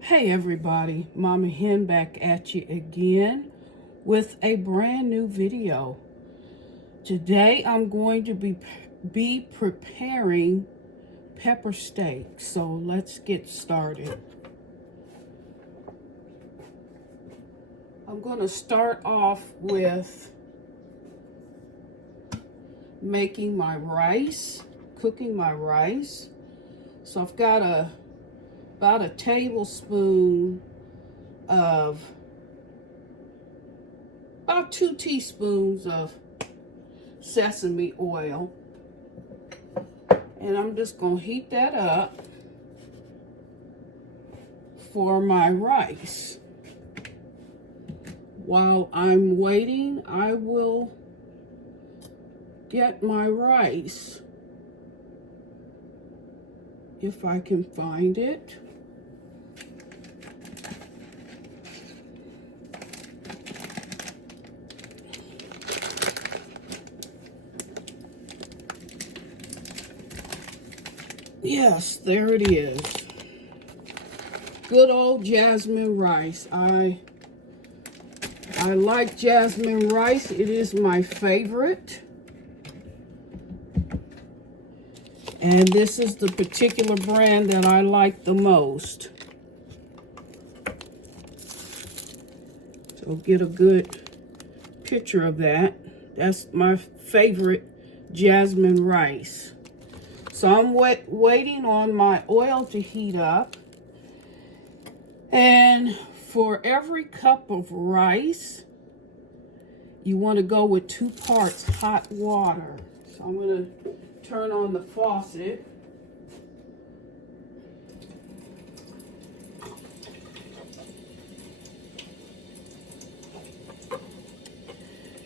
Hey everybody, Mama Hen back at you again with a brand new video. Today I'm going to be preparing pepper steak, so let's get started. I'm going to start off with making my rice, cooking my rice. So I've got about a tablespoon of, about 2 teaspoons of sesame oil. And I'm just going to heat that up for my rice. While I'm waiting, I will get my rice, if I can find it. Yes, there it is. Good old Jasmine rice. I like Jasmine rice. It is my favorite. And this is the particular brand that I like the most. So get a good picture of that. That's my favorite Jasmine rice. So I'm waiting on my oil to heat up. And for every cup of rice, you want to go with 2 parts hot water. So I'm going to turn on the faucet.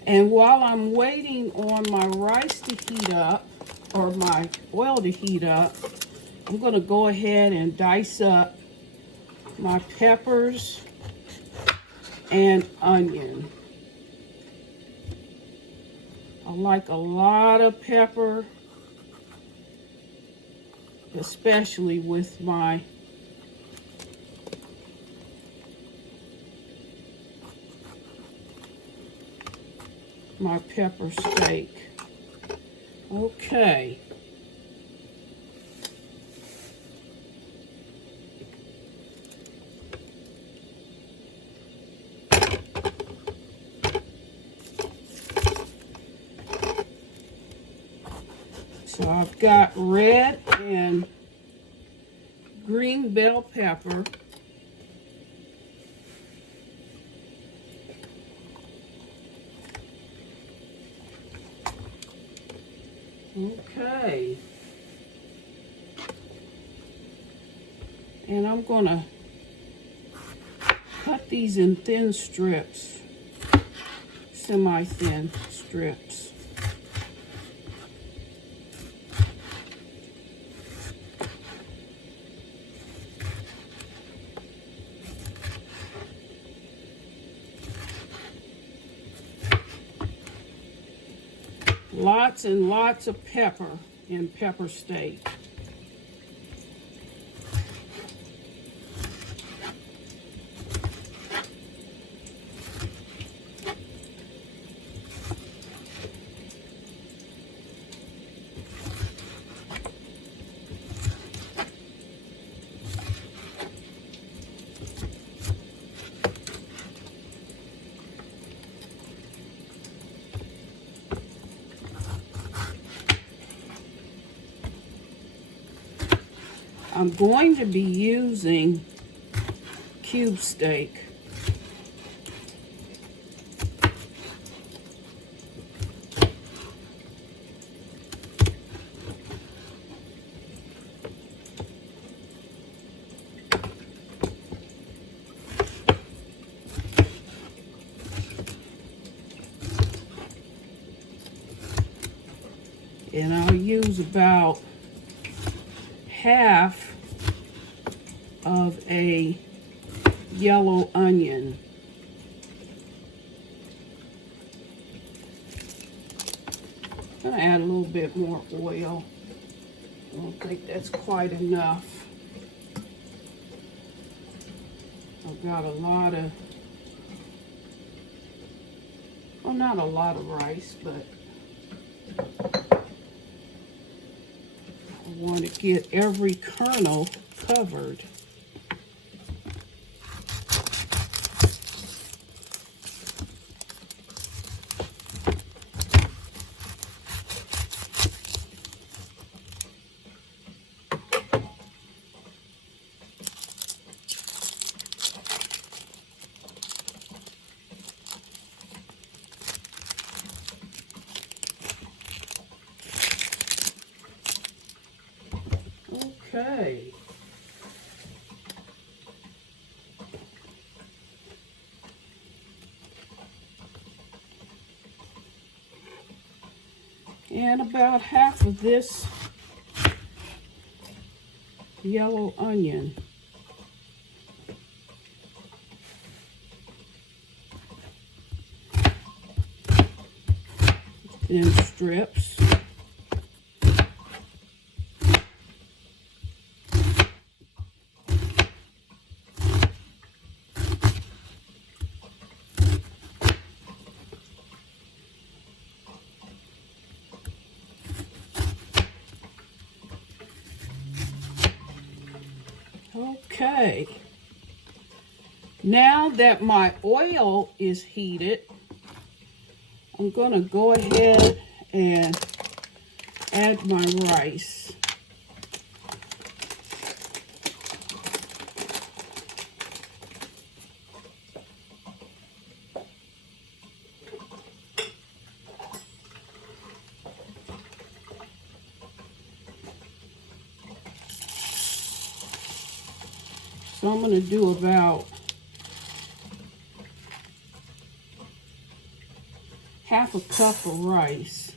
And while I'm waiting on my rice to heat up, or my oil to heat up, I'm going to go ahead and dice up my peppers and onion. I like a lot of pepper, especially with my pepper steak. Okay. So I've got red and green bell pepper. Okay. And I'm going to cut these in thin strips, semi-thin strips. Lots and lots of pepper in pepper steak. I'm going to be using cube steak. And I'll use about half of a yellow onion. I'm going to add a little bit more oil. I don't think that's quite enough. I've got a lot of, well, not a lot of rice, but I want to get every kernel covered. Okay. And about half of this yellow onion. In strips. Okay, now that my oil is heated, I'm going to go ahead and add my rice. So I'm going to do about half a cup of rice.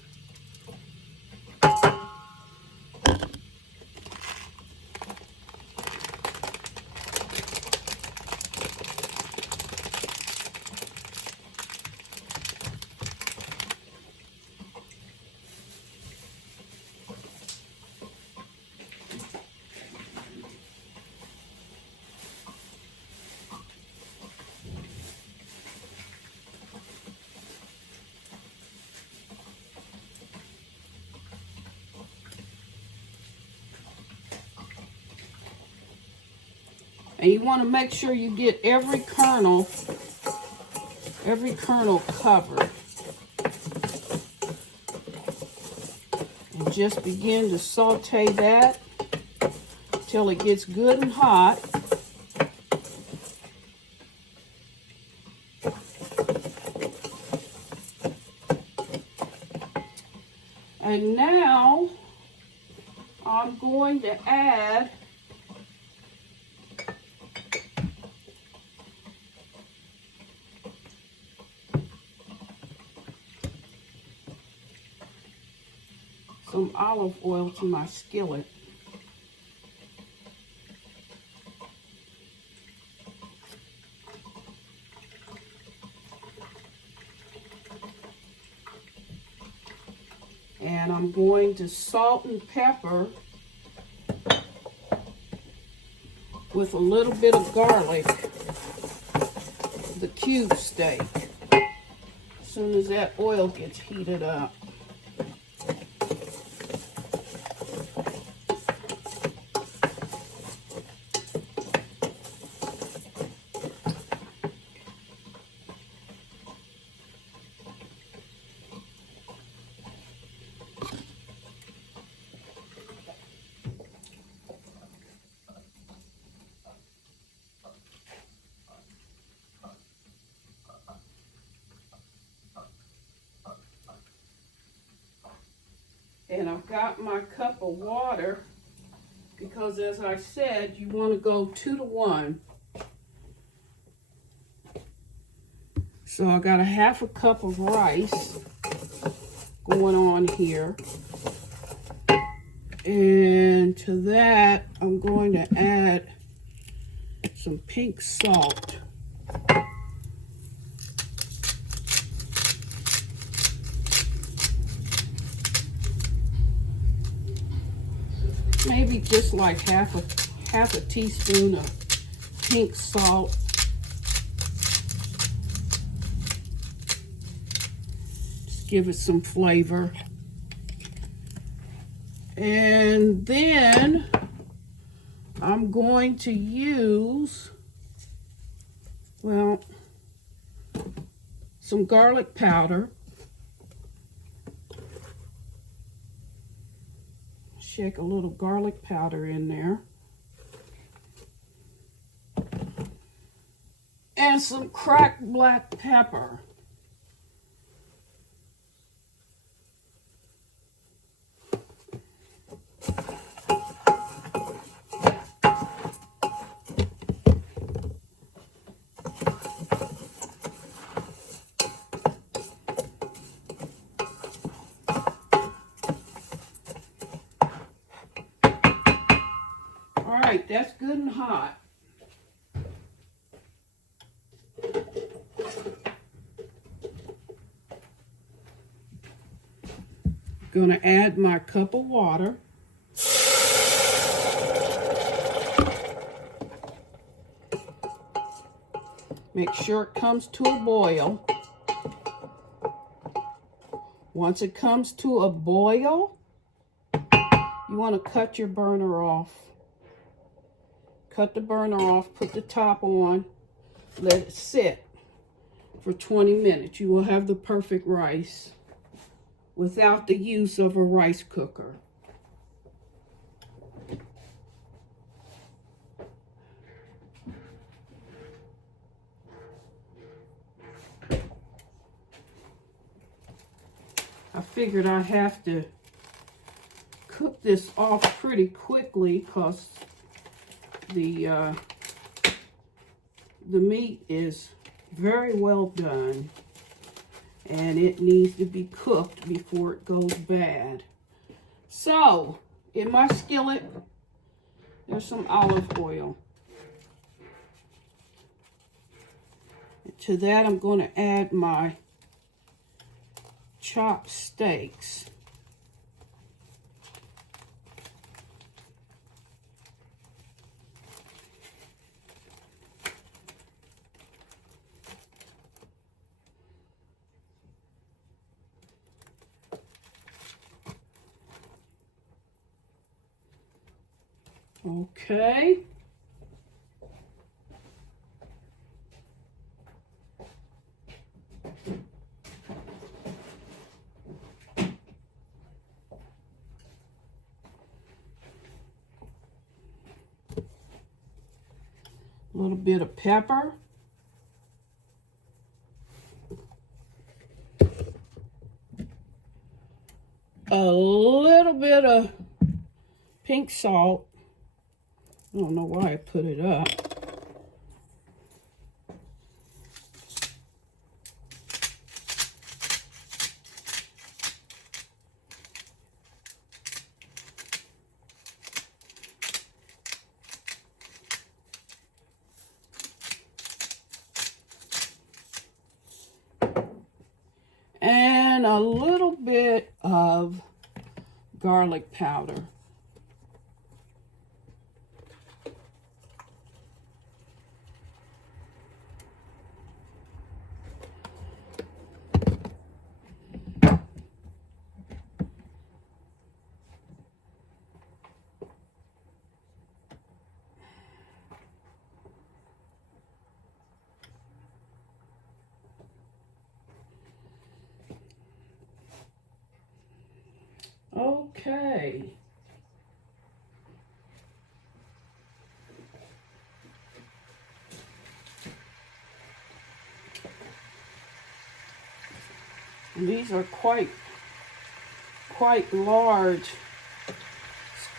And you want to make sure you get every kernel covered. And just begin to saute that till it gets good and hot. And now I'm going to add some olive oil to my skillet. And I'm going to salt and pepper with a little bit of garlic, the cube steak, as soon as that oil gets heated up. And I've got my cup of water because, as I said, you want to go 2 to 1. So I got a half a cup of rice going on here. And to that, I'm going to add some pink salt. Maybe just like half a teaspoon of pink salt. Just give it some flavor. And then I'm going to use, well, some garlic powder. Shake a little garlic powder in there. And some cracked black pepper. All right, that's good and hot. Going to add my cup of water. Make sure it comes to a boil. Once it comes to a boil, you want to cut your burner off. Cut the burner off, put the top on, let it sit for 20 minutes. You will have the perfect rice without the use of a rice cooker. I figured I have to cook this off pretty quickly because the meat is very well done and it needs to be cooked before it goes bad. So in my skillet, there's some olive oil. To that, I'm going to add my chopped steaks. Okay. A little bit of pepper. A little bit of pink salt. I don't know why I put it up. And a little bit of garlic powder. Okay. And these are quite large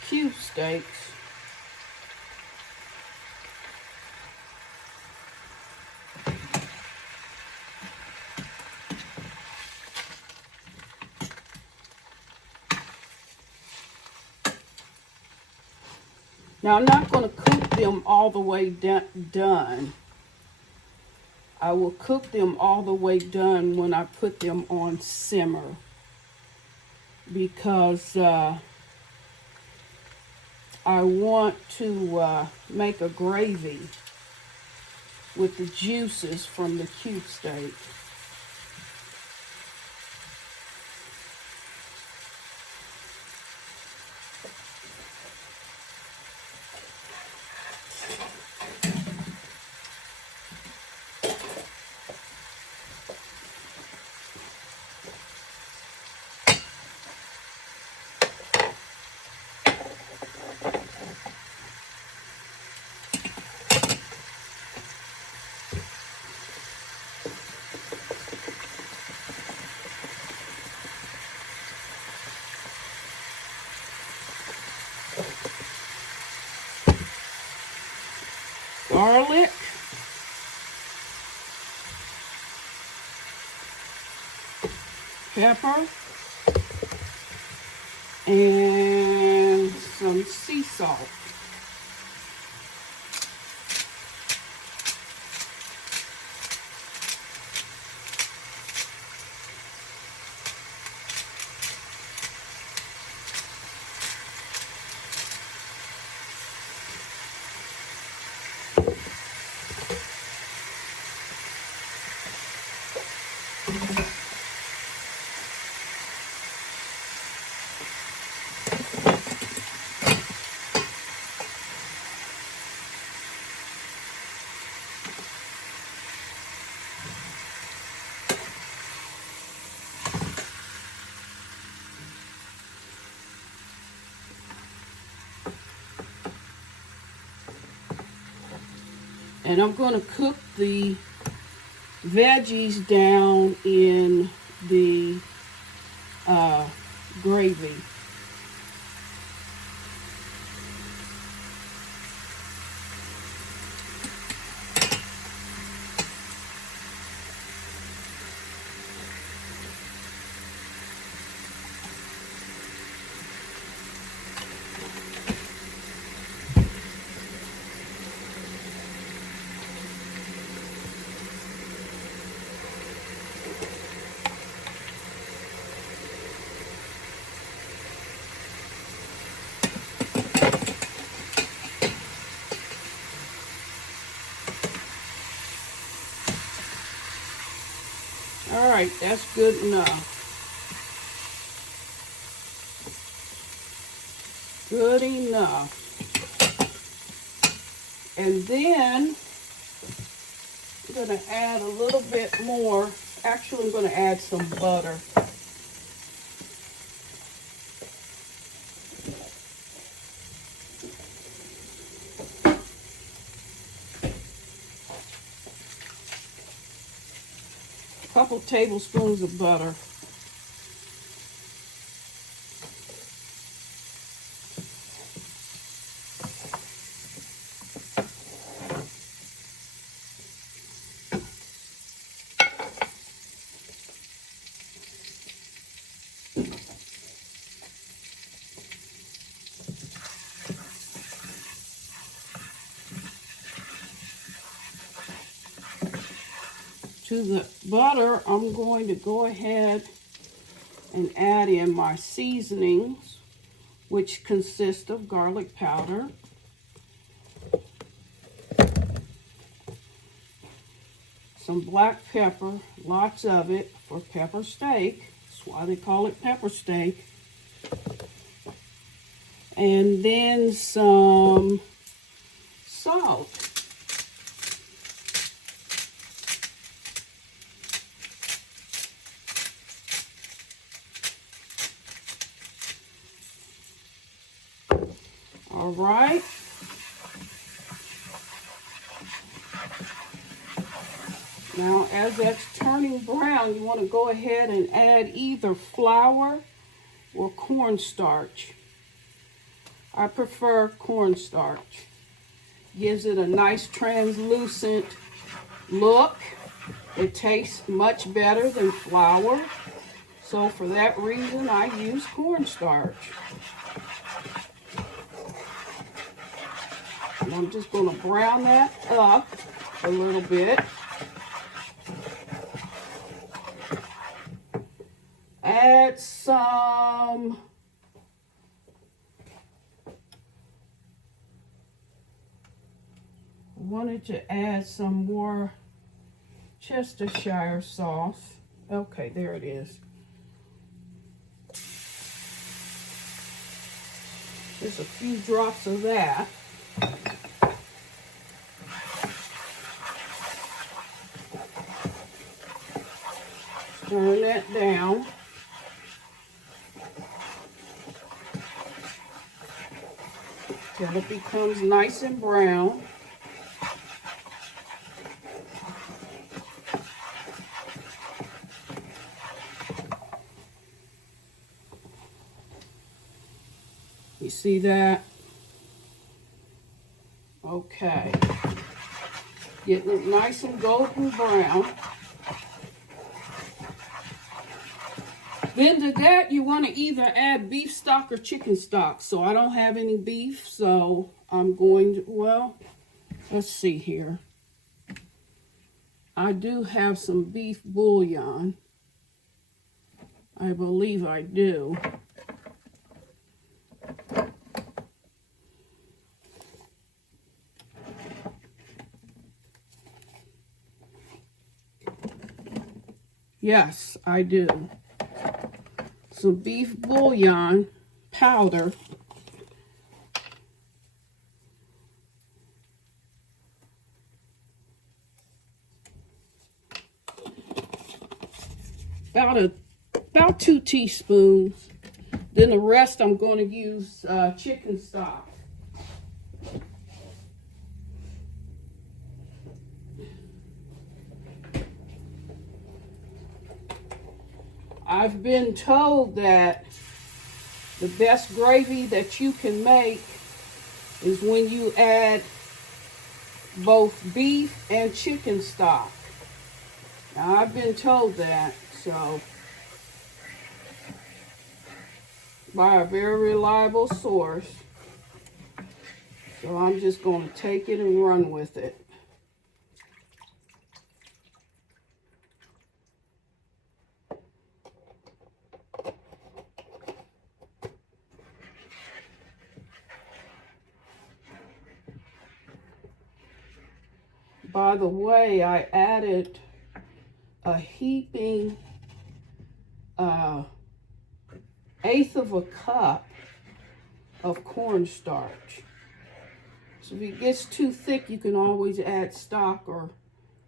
cube steaks. Now, I'm not going to cook them all the way done. I will cook them all the way done when I put them on simmer, because I want to make a gravy with the juices from the cube steak. garlic, pepper, and some sea salt. And I'm going to cook the veggies down in the gravy. All right, that's good enough. Good enough. And then I'm going to add a little bit more. Actually, I'm going to add some butter. A couple tablespoons of butter. To the butter, I'm going to go ahead and add in my seasonings, which consist of garlic powder, some black pepper, lots of it for pepper steak. That's why they call it pepper steak. And then some salt. All right. Now, as that's turning brown, you want to go ahead and add either flour or cornstarch. I prefer cornstarch. Gives it a nice translucent look. It tastes much better than flour. So for that reason, I use cornstarch. And I'm just going to brown that up a little bit. Add some wanted to add some more Chestershire sauce. Okay, there it is. Just a few drops of that. Turn that down. Till it becomes nice and brown. You see that? Okay. Getting it nice and golden brown. Then to that, you want to either add beef stock or chicken stock. So I don't have any beef, so I'm going to, well, let's see here. I do have some beef bouillon. I believe I do. Yes, I do. Some beef bouillon powder. About 2 teaspoons. Then the rest I'm going to use chicken stock. I've been told that the best gravy that you can make is when you add both beef and chicken stock. Now, I've been told that, so, by a very reliable source. So I'm just going to take it and run with it. By the way, I added a heaping 1/8 of a cup of cornstarch. So if it gets too thick, you can always add stock or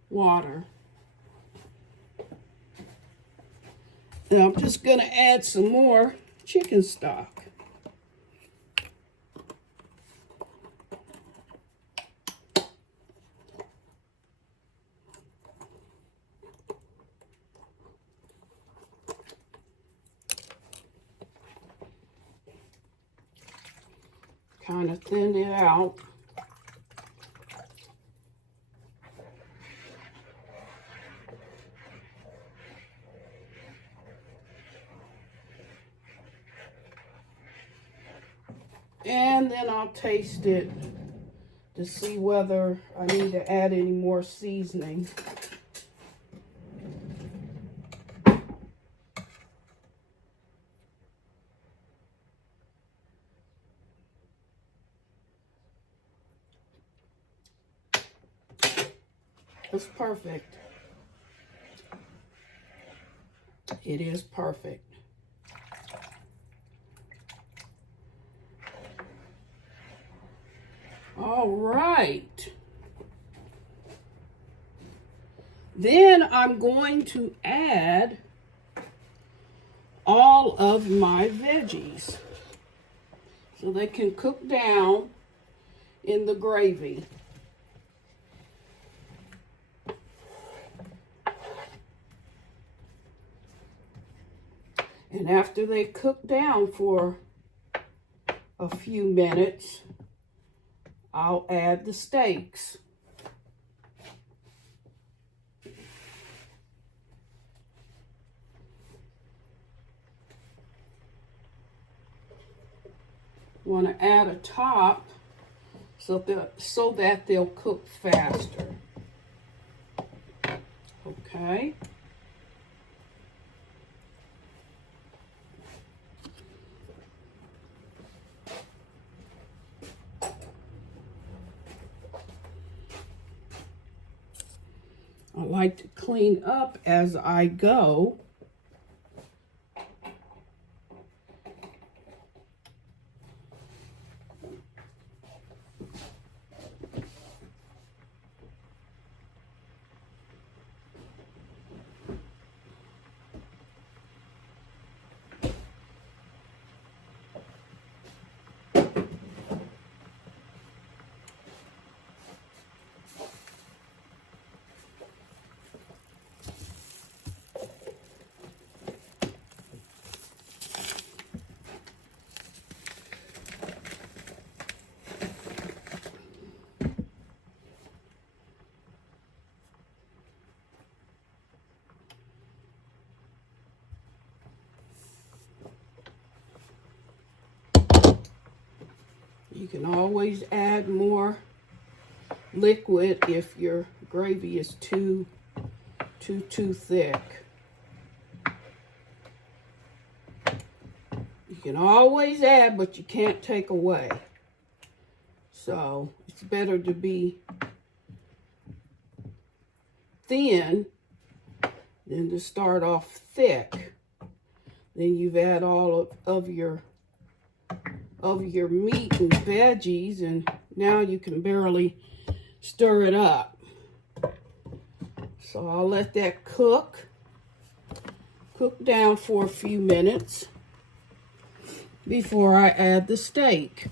water. Now I'm just going to add some more chicken stock. Kind of thin it out. And then I'll taste it to see whether I need to add any more seasoning. It's perfect. It is perfect. All right. Then I'm going to add all of my veggies so they can cook down in the gravy. And after they cook down for a few minutes, I'll add the steaks. Want to add a top so that they'll cook faster. Okay. I like to clean up as I go. can always add more liquid if your gravy is too thick. You can always add, but you can't take away. So it's better to be thin than to start off thick. Then you've added all of your meat and veggies, and now you can barely stir it up. So I'll let that cook down for a few minutes before I add the steak.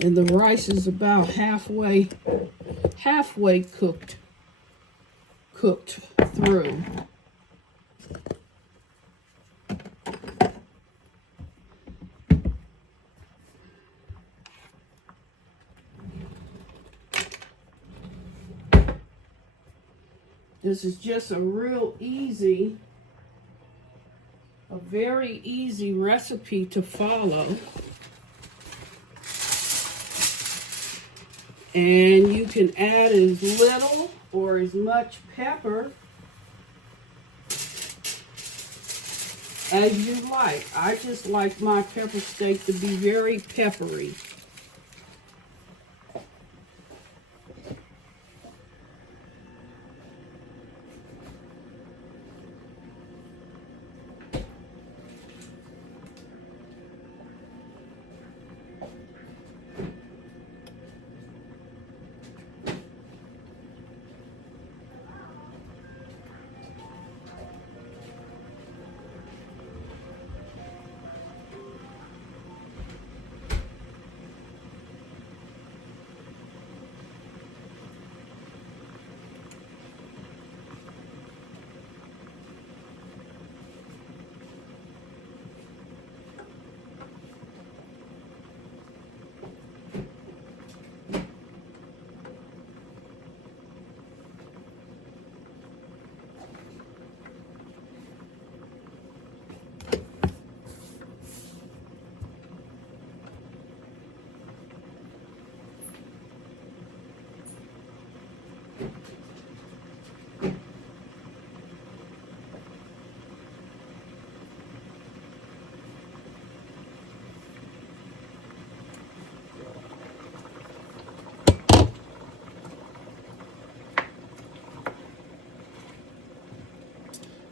And the rice is about halfway cooked through. This is just a very easy recipe to follow. And you can add as little or as much pepper as you like. I just like my pepper steak to be very peppery.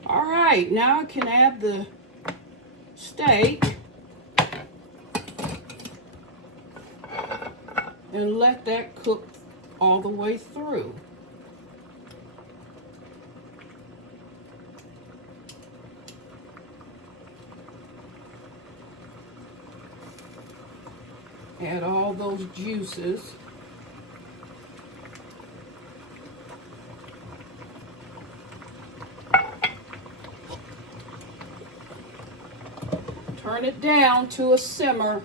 All right, now I can add the steak and let that cook all the way through. Add all those juices. Turn it down to a simmer.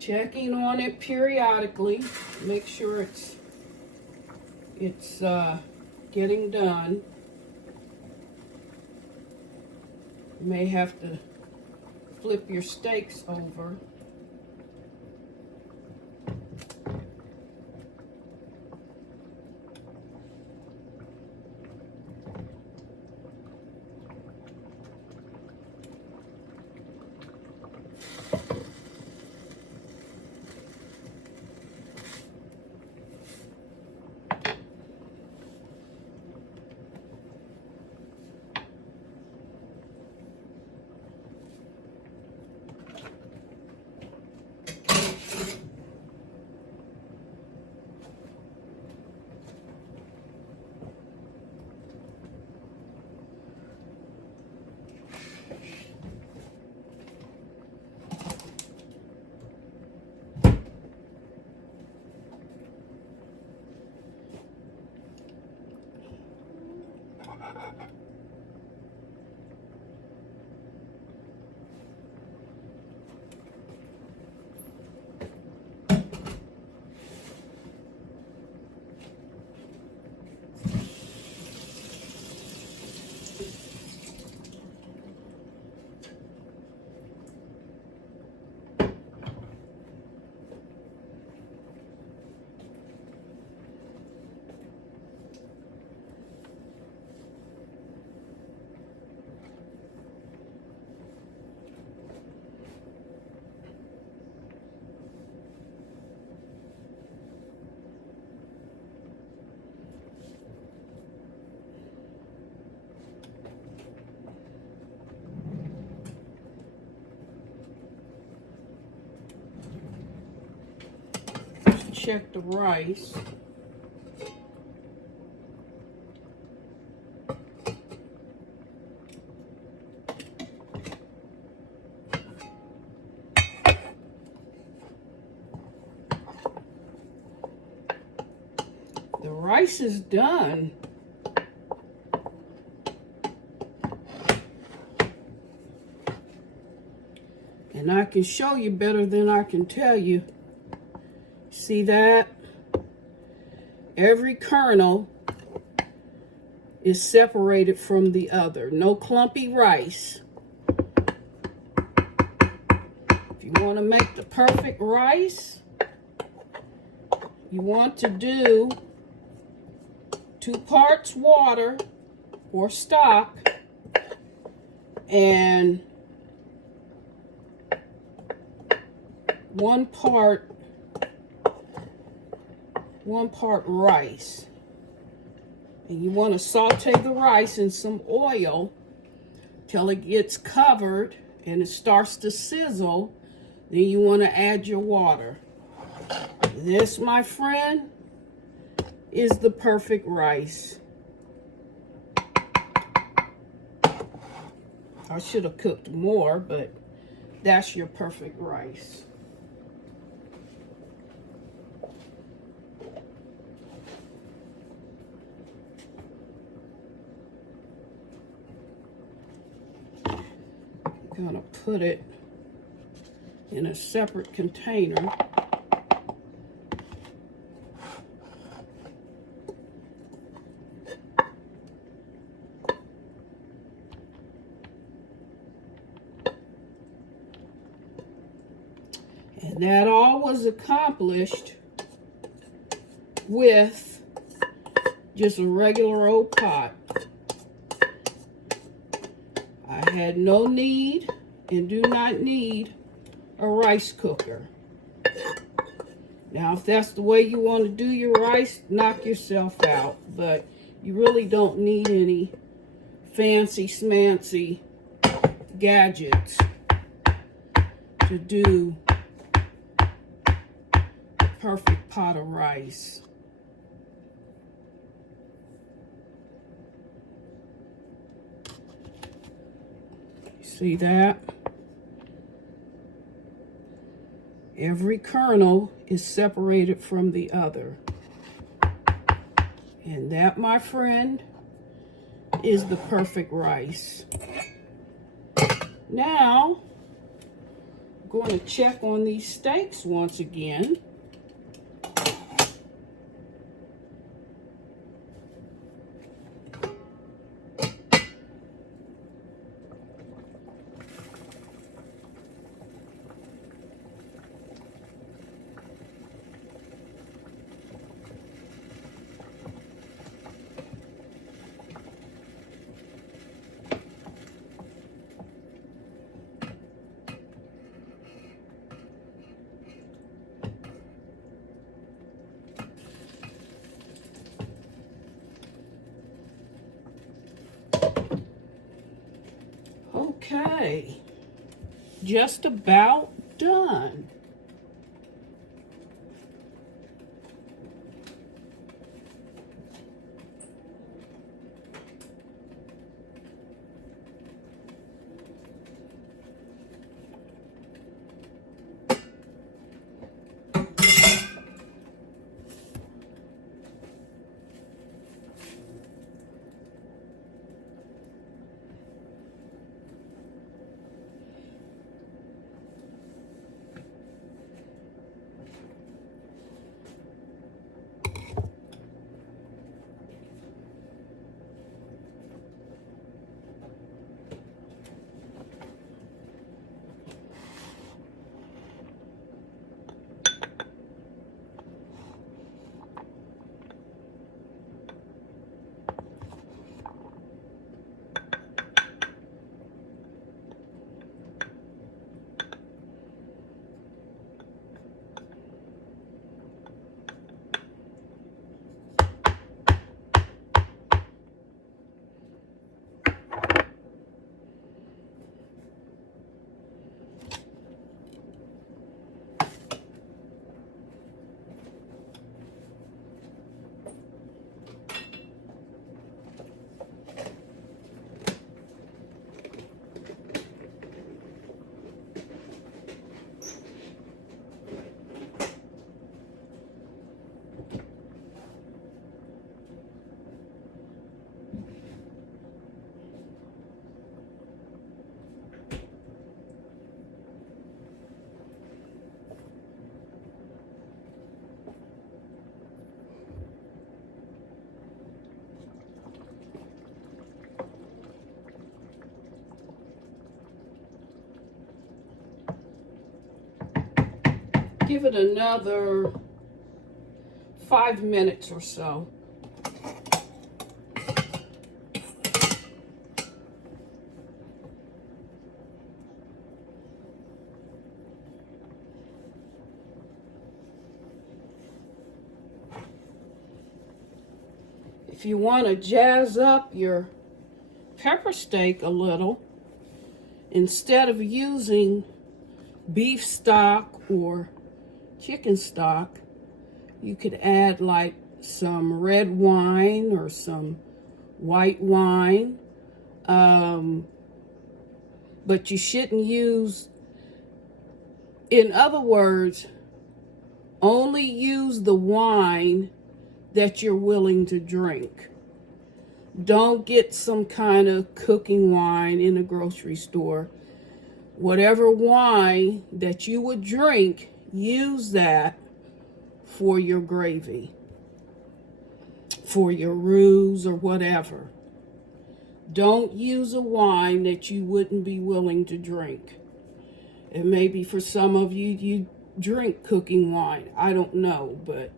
Checking on it periodically, make sure it's getting done. may have to flip your steaks over. Check the rice. The rice is done. And I can show you better than I can tell you. See that? Every kernel is separated from the other. No clumpy rice. If you want to make the perfect rice, you want to do 2 parts water or stock and 1 part rice. And you want to saute the rice in some oil till it gets covered and it starts to sizzle. Then you want to add your water. This, my friend, is the perfect rice. I should have cooked more, but that's your perfect rice. I'm gonna put it in a separate container. And that all was accomplished with just a regular old pot. I had no need and do not need a rice cooker. Now, if that's the way you want to do your rice, knock yourself out. But you really don't need any fancy smancy gadgets to do the perfect pot of rice. See that? Every kernel is separated from the other. And that, my friend, is the perfect rice. Now, I'm going to check on these steaks once again. Okay, just about done. Give it another 5 minutes or so. If you want to jazz up your pepper steak a little, instead of using beef stock or chicken stock, you could add like some red wine or some white wine. But you shouldn't use, in other words, only use the wine that you're willing to drink. Don't get some kind of cooking wine in a grocery store. Whatever wine that you would drink, use that for your gravy, for your roux or whatever. Don't use a wine that you wouldn't be willing to drink. And maybe for some of you, you drink cooking wine. I don't know, but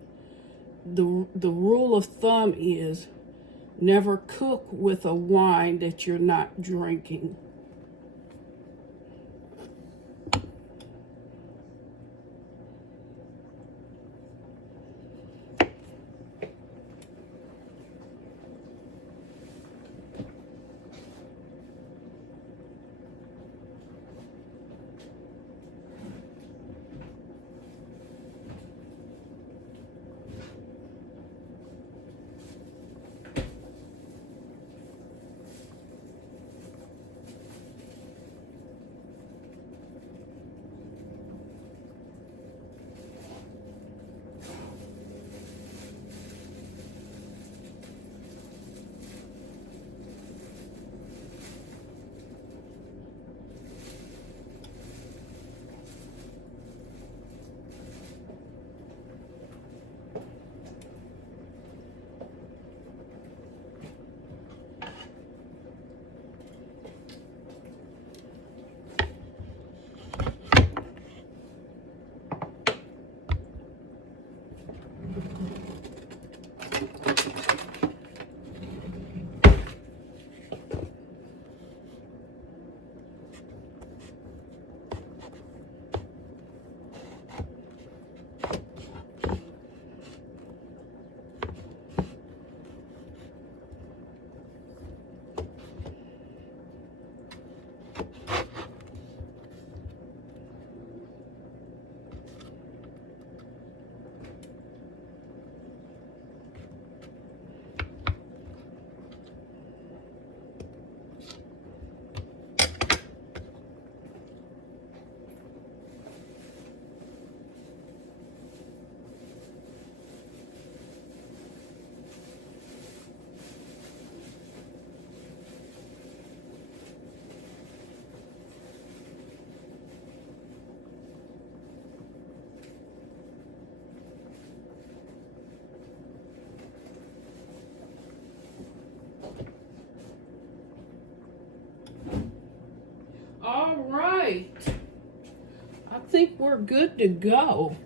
the rule of thumb is never cook with a wine that you're not drinking. think we're good to go.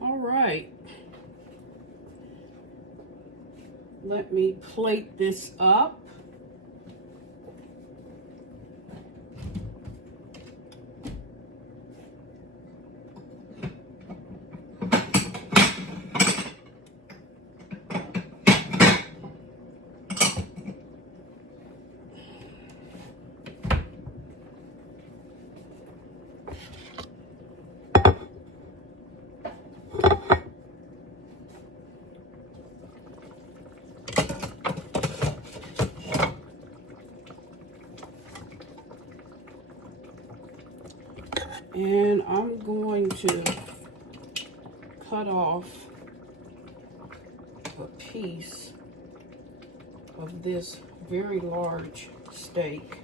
All right. Let me plate this up. And I'm going to cut off a piece of this very large steak.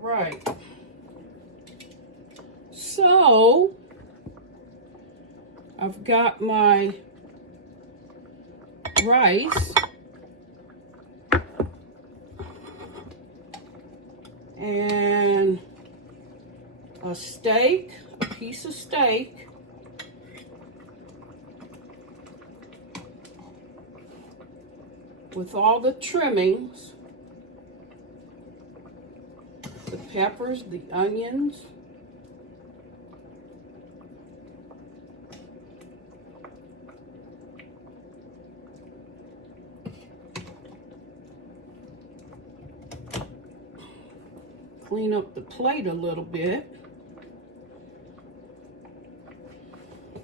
Right. So I've got my rice and a steak, a piece of steak, with all the trimmings. The peppers, the onions, clean up the plate a little bit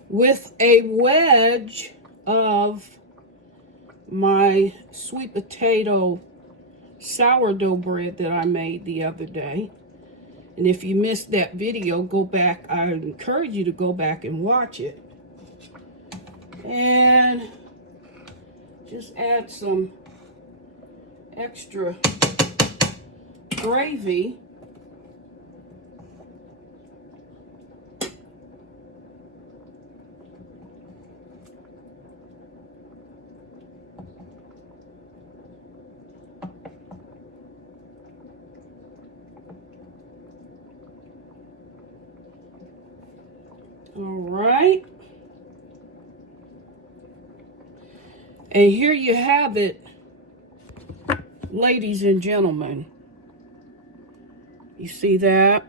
with a wedge of my sweet potato sourdough bread that I made the other day. And if you missed that video, go back. I encourage you to go back and watch it. And just add some extra gravy. All right. And here you have it, ladies and gentlemen. You see that?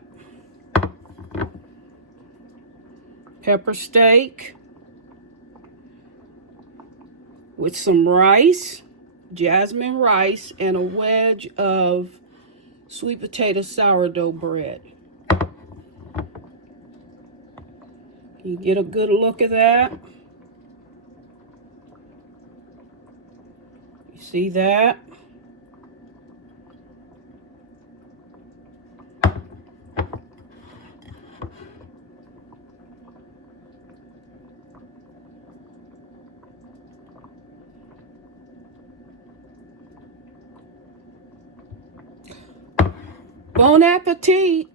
Pepper steak with some rice, jasmine rice, and a wedge of sweet potato sourdough bread. You get a good look at that. You see that? Bon appetit.